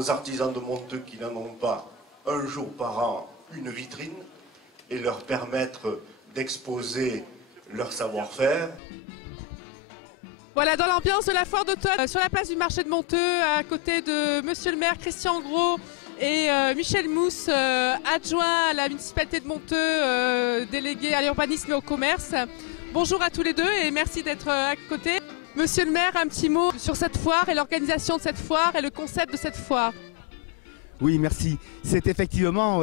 aux artisans de Monteux qui n'en ont pas un jour par an une vitrine et leur permettre d'exposer leur savoir-faire. Voilà, dans l'ambiance de la foire d'automne, sur la place du marché de Monteux, à côté de Monsieur le maire Christian Gros et Michel Mousse, adjoint à la municipalité de Monteux, délégué à l'urbanisme et au commerce. Bonjour à tous les deux et merci d'être à côté. Monsieur le maire, un petit mot sur cette foire et l'organisation de cette foire et le concept de cette foire. Oui, merci. C'est effectivement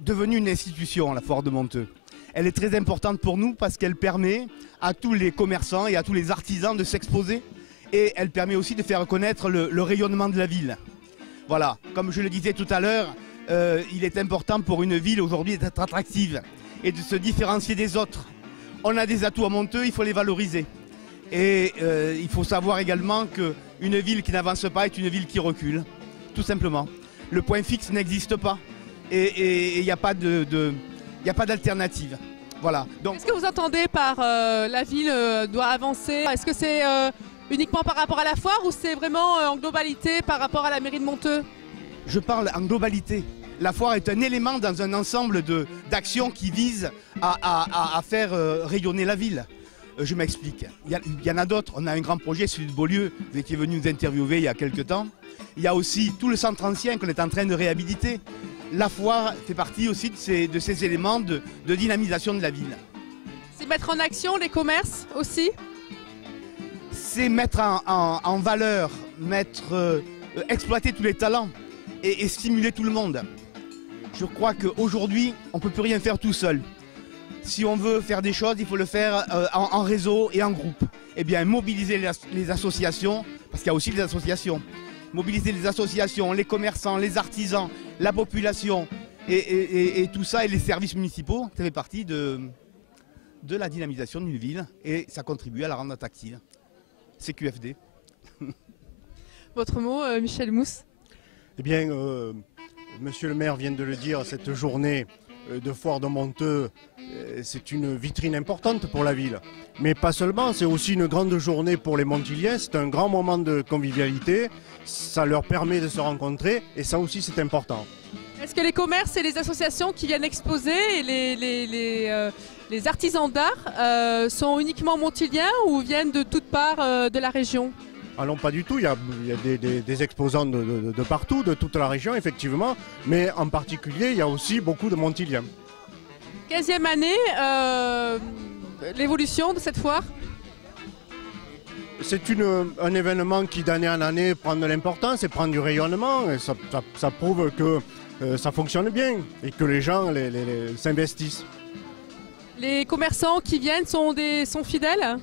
devenu une institution, la foire de Monteux. Elle est très importante pour nous parce qu'elle permet à tous les commerçants et à tous les artisans de s'exposer et elle permet aussi de faire connaître le rayonnement de la ville. Voilà, comme je le disais tout à l'heure, il est important pour une ville aujourd'hui d'être attractive et de se différencier des autres. On a des atouts à Monteux, il faut les valoriser. Et il faut savoir également qu'une ville qui n'avance pas est une ville qui recule, tout simplement. Le point fixe n'existe pas et il n'y a pas d'alternative. Voilà. Qu'est-ce que vous entendez par la ville doit avancer? Est-ce que c'est uniquement par rapport à la foire ou c'est vraiment en globalité par rapport à la mairie de Monteux? Je parle en globalité. La foire est un élément dans un ensemble d'actions qui visent à faire rayonner la ville. Je m'explique. Il y en a d'autres. On a un grand projet, celui de Beaulieu. Vous étiez venu nous interviewer il y a quelques temps. Il y a aussi tout le centre ancien qu'on est en train de réhabiliter. La foire fait partie aussi de ces éléments de dynamisation de la ville. C'est mettre en action les commerces aussi? C'est mettre en valeur, exploiter tous les talents et stimuler tout le monde. Je crois qu'aujourd'hui, on ne peut plus rien faire tout seul. Si on veut faire des choses, il faut le faire en réseau et en groupe. Eh bien, mobiliser les associations, parce qu'il y a aussi des associations. Mobiliser les associations, les commerçants, les artisans, la population et tout ça, et les services municipaux, ça fait partie de la dynamisation d'une ville et ça contribue à la rendre attractive. C'est QFD. Votre mot, Michel Mousse? Eh bien, monsieur le maire vient de le dire, cette journée de foire de Monteux, c'est une vitrine importante pour la ville. Mais pas seulement, c'est aussi une grande journée pour les Montiliens, c'est un grand moment de convivialité, ça leur permet de se rencontrer et ça aussi c'est important. Est-ce que les commerces et les associations qui viennent exposer et les artisans d'art sont uniquement montiliens ou viennent de toutes parts de la région? Ah non, pas du tout, il y a des exposants de partout, de toute la région effectivement, mais en particulier il y a aussi beaucoup de Montiliens. 15e année, l'évolution de cette foire? C'est un événement qui d'année en année prend de l'importance et prend du rayonnement et ça prouve que ça fonctionne bien et que les gens s'investissent. Les commerçants qui viennent sont fidèles?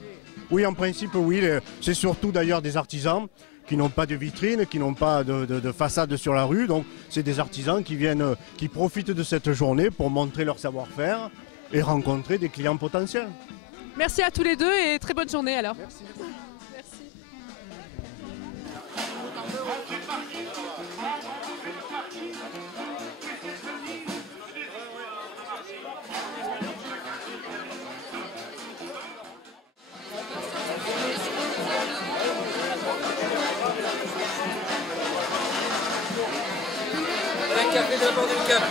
Oui, en principe, oui. C'est surtout d'ailleurs des artisans qui n'ont pas de vitrine, qui n'ont pas de façade sur la rue. Donc, c'est des artisans qui profitent de cette journée pour montrer leur savoir-faire et rencontrer des clients potentiels. Merci à tous les deux et très bonne journée alors. Merci. Un café d'abord du cap.